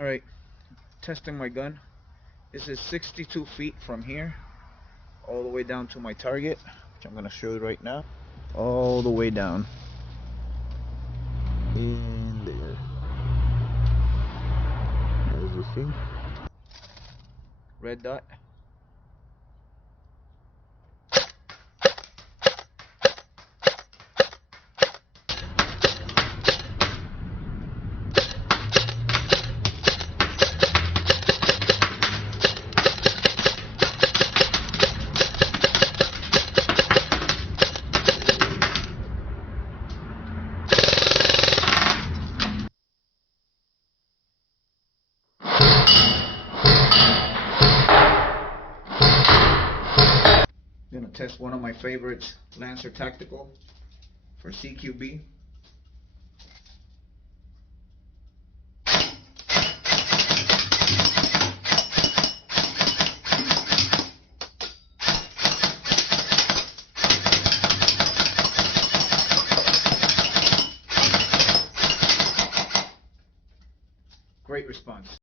Alright, testing my gun. This is 62 feet from here all the way down to my target, which I'm gonna show you right now. All the way down in there. As you see, red dot. I'm gonna test one of my favorites, Lancer Tactical for CQB. Great response.